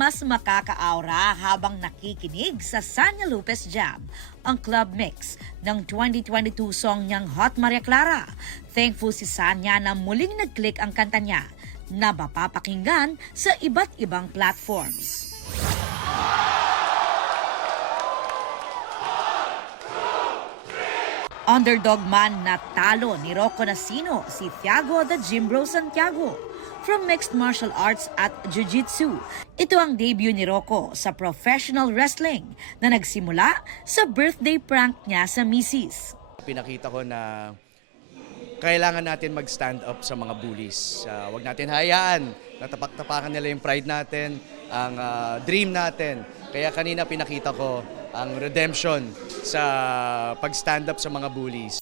mas makaka-aura habang nakikinig sa Sanya Lopez Jam, ang club mix ng 2022 song niyang Hot Maria Clara. Thankful si Sanya na muling nag-click ang kanta niya na mapapakinggan sa iba't ibang platforms. Underdog man na talo ni Rocco Nacino si Thiago the Jimbro Santiago from mixed martial arts at jiu-jitsu. Ito ang debut ni Rocco sa professional wrestling na nagsimula sa birthday prank niya sa misis. Pinakita ko na kailangan natin mag-stand up sa mga bullies. Huwag natin hayaan na tapak-tapakan nila yung pride natin, ang dream natin. Kaya kanina pinakita ko ang redemption sa pag-stand up sa mga bullies.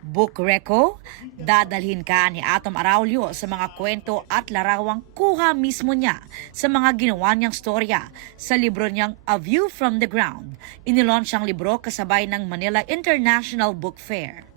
Book Reco, dadalhin ka ni Atom Araulio sa mga kwento at larawang kuha mismo niya sa mga ginawa niyang storya sa libro niyang A View from the Ground. Inilaunch ang libro kasabay ng Manila International Book Fair.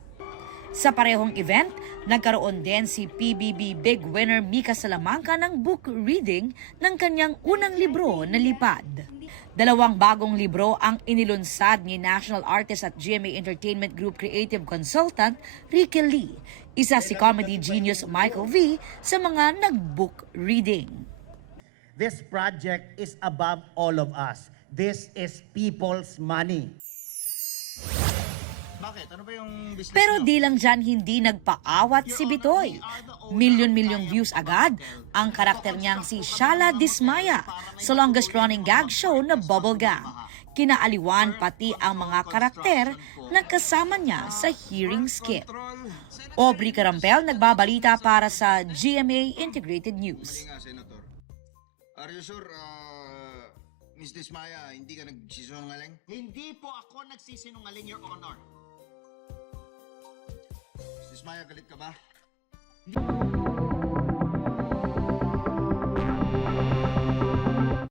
Sa parehong event, nagkaroon din si PBB Big Winner Mika Salamanca ng book reading ng kanyang unang libro na Lipad. Dalawang bagong libro ang inilunsad ni National Artist at GMA Entertainment Group Creative Consultant Ricky Lee. Isa si comedy genius Michael V sa mga nag-book reading. This project is above all of us. This is people's money. Bakit? Ano ba yung business Pero nyo? di lang dyan hindi nagpaawat si Bitoy. Milyon-milyong views agad ang karakter niyang si Shala Dismaya sa longest-running gag show na Bubble Gang. Kinaaliwan pati ang mga karakter na kasama niya sa hearing skit. Aubrey Carampel nagbabalita para sa GMA Integrated News. Senator. Are you sure, Ms. Dismaya, hindi ka nagsisinungaling? Hindi po ako nagsisinungaling, Your Honor. Ms. Dismaya, galit ka ba?